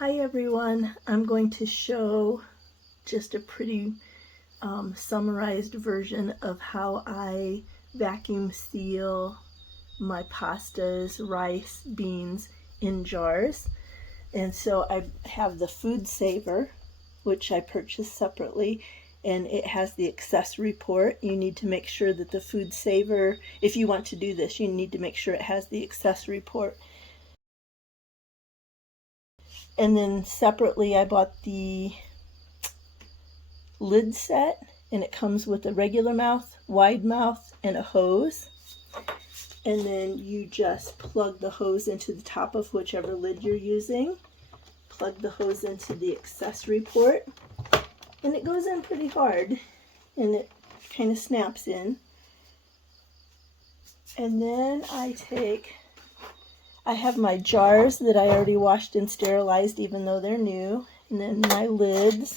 Hi everyone, I'm going to show just a pretty summarized version of how I vacuum seal my pastas, rice, beans in jars. And so I have the FoodSaver, which I purchased separately, and it has the accessory port. You need to make sure that the FoodSaver, if you want to do this, you need to make sure it has the accessory port. And then separately I bought the lid set, and it comes with a regular mouth, wide mouth, and a hose. And then you just plug the hose into the top of whichever lid you're using. Plug the hose into the accessory port, and it goes in pretty hard, and it kind of snaps in. And then I have my jars that I already washed and sterilized even though they're new, and then my lids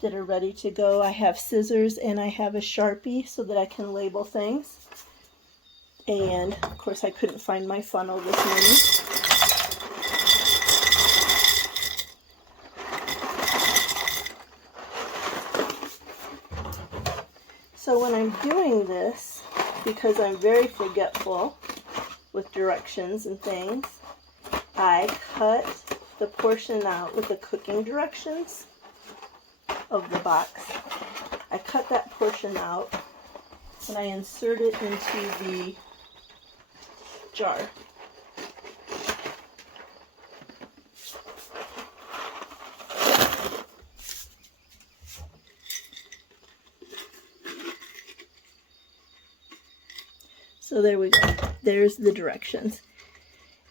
that are ready to go. I have scissors and I have a Sharpie so that I can label things. And of course I couldn't find my funnel this morning. So when I'm doing this, because I'm very forgetful with directions and things, I cut the portion out with the cooking directions of the box. I cut that portion out and I insert it into the jar. So there we go. There's the directions.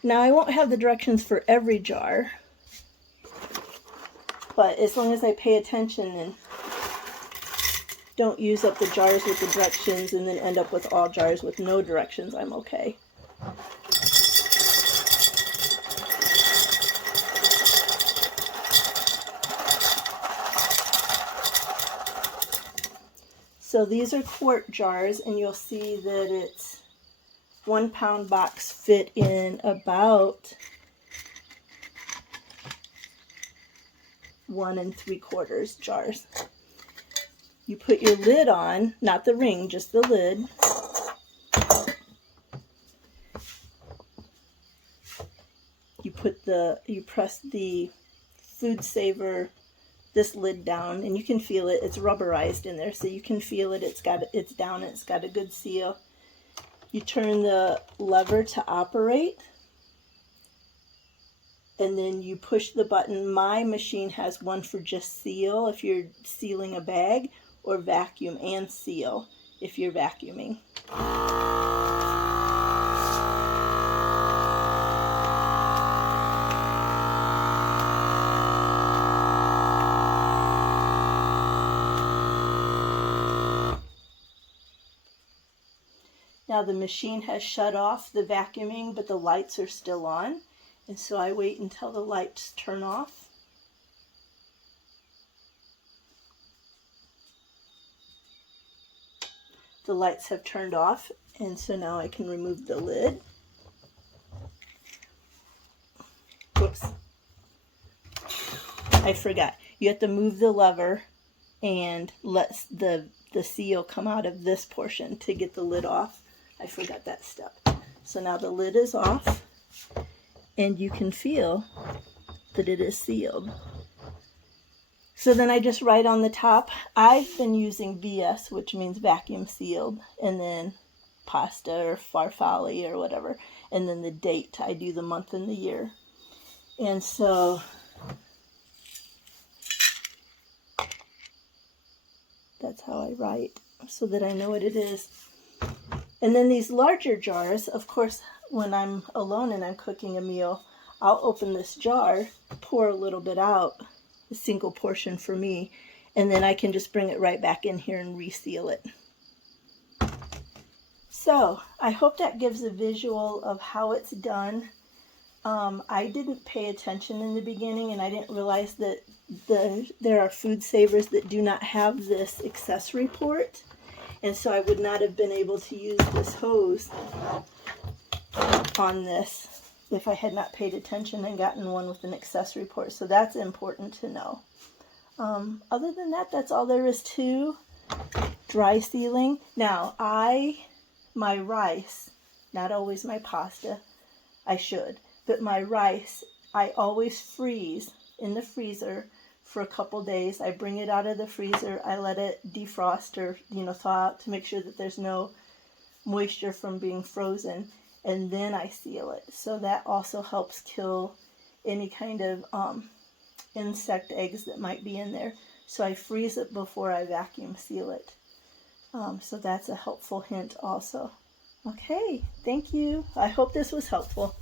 Now I won't have the directions for every jar, but as long as I pay attention and don't use up the jars with the directions and then end up with all jars with no directions, I'm okay. So these are quart jars, and you'll see that it's 1 pound box fit in about 1 3/4 jars. You put your lid on, not the ring, just the lid. You press the FoodSaver, this lid down, and you can feel it. It's rubberized in there, so you can feel it. It's down. It's got a good seal. You turn the lever to operate, and then you push the button. My machine has one for just seal if you're sealing a bag, or vacuum and seal if you're vacuuming. Now the machine has shut off the vacuuming, but the lights are still on, and so I wait until the lights turn off. The lights have turned off, and so now I can remove the lid. Whoops. I forgot. You have to move the lever and let the seal come out of this portion to get the lid off. I forgot that step. So now the lid is off, and you can feel that it is sealed. So then I just write on the top, I've been using VS, which means vacuum sealed, and then pasta or farfalle or whatever, and then the date. I do the month and the year. And so that's how I write, so that I know what it is. And then these larger jars, of course, when I'm alone and I'm cooking a meal, I'll open this jar, pour a little bit out, a single portion for me, and then I can just bring it right back in here and reseal it. So I hope that gives a visual of how it's done. I didn't pay attention in the beginning, and I didn't realize that there are FoodSavers that do not have this accessory port, and so I would not have been able to use this hose on this if I had not paid attention and gotten one with an accessory port. So that's important to know. Other than that, that's all there is to dry sealing. Now, my rice, not always my pasta, I should, but my rice, I always freeze in the freezer for a couple days. I bring it out of the freezer, I let it defrost or, thaw out to make sure that there's no moisture from being frozen, and then I seal it. So that also helps kill any kind of insect eggs that might be in there. So I freeze it before I vacuum seal it. So that's a helpful hint also. Okay, thank you. I hope this was helpful.